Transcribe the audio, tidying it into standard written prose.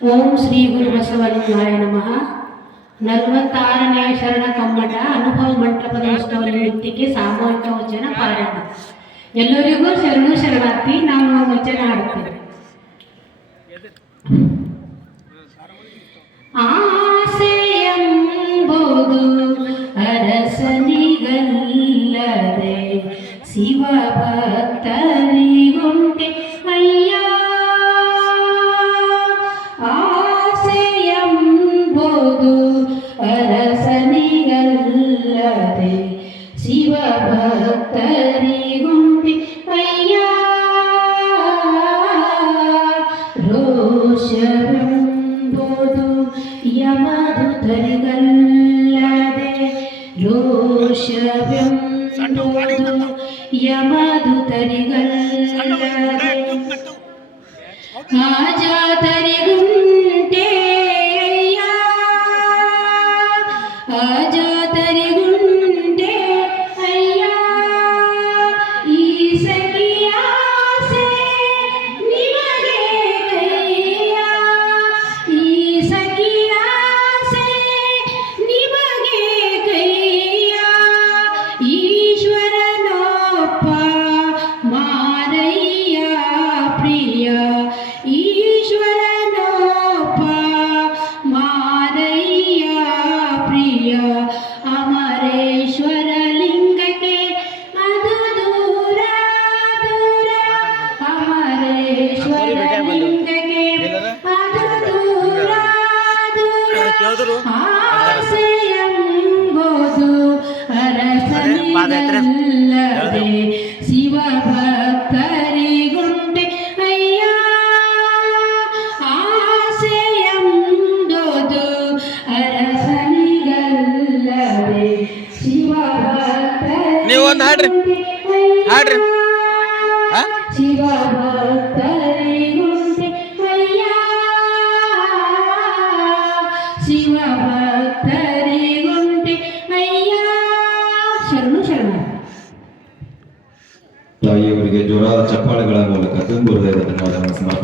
ಓಂ ಶ್ರೀ ಗುರು ಬಸವಲಿಂಗಾಯ ನಮಃ. 46ನೇ ಶರಣ ಕಮ್ಮಟ ಅನುಭವ ಮಂಟಪದ ಉತ್ಸವ ನಿಮಿತ್ತಿಗೆ ಸಾಮೂಹಿಕ ವಚನ ಪಾರಾಯಣ. ಎಲ್ಲರಿಗೂ ಶರಣು ಶರಣಾರ್ಥಿ. ನಾವು ವಚನ ಹಾಡುತ್ತೇವೆ. ಆಸೆಯೆಂಬುದು ಅರಸನಿಗಲ್ಲದೆ ಶಿವ ಭಕ್ತರಿಗುಂಟೆ ಅಯ್ಯ. ಆಸೆಯೆಂಬುದು ಅರಸನಿಗಲ್ಲದೆ ಶಿವ ಭಕ್ತರಿಗುಂಟೆ ಅಯ್ಯ. ರೋಷವೆಂಬುದು ಯಮದೂತರಿಗಲ್ಲದೆ ರೋಷವೆಂಬುದು ಯಮದೂತರಿಗಲ್ಲದೆ ಆಜಾತರಿಗುಂಟೆ ಅಯ್ಯ. ಆಜಾತರಿಗುಂಟೆ ಅಯ್ಯ. ಈ ಸಖಿಯಾಸೆ ನಿಮಗೆ ಕೈಯ. ಈ ಸಖಿಯಾಸೆ ನಿಮಗೆ ಕೈಯ. ಈಶ್ವರನೊಪ್ಪ ಮಾರಯ್ಯ ಪ್ರಿಯ. ಈಶ್ವರನೊಪ್ಪ ಮಾರಯ್ಯ ಪ್ರಿಯ. ಅಮರೇಶ್ವರ ಲಿಂಗಕ್ಕೆ ಅದು ದೂರ ದೂರ. ಅಮರೇಶ್ವರ ಲಿಂಗಕ್ಕೆ ಅದು ದೂರ ದೂರ. ಆಸೆಯೆಂಬುದು ಅರಸನಿಗಲ್ಲದೆ ಶಿವ ಭಕ್ತರಿಗುಂಟೆ ಅಯ್ಯ. ಆಸೆಯೆಂಬುದು ಅರಸನಿಗಲ್ಲದೆ ಶಿವ ನೀವು ಒಂದು ಹಾಡ್ರಿ ಹಾಡ್ರಿ. ಶಿವ ಭಕ್ತರಿಗುಂಟೆ ಅಯ್ಯ. ಶಿವ ಭಕ್ತರಿಗುಂಟೆ ಅಯ್ಯ. ಶರಣು ಶರಣ. ತಾಯಿಯವರಿಗೆ ಜೋರಾದ ಚಪ್ಪಾಳೆಗಳ ಮೂಲಕ ತುಂಬು ಹೃದಯದ ಧನ್ಯವಾದಗಳನ್ನು ಸಮರ್ಪಣೆ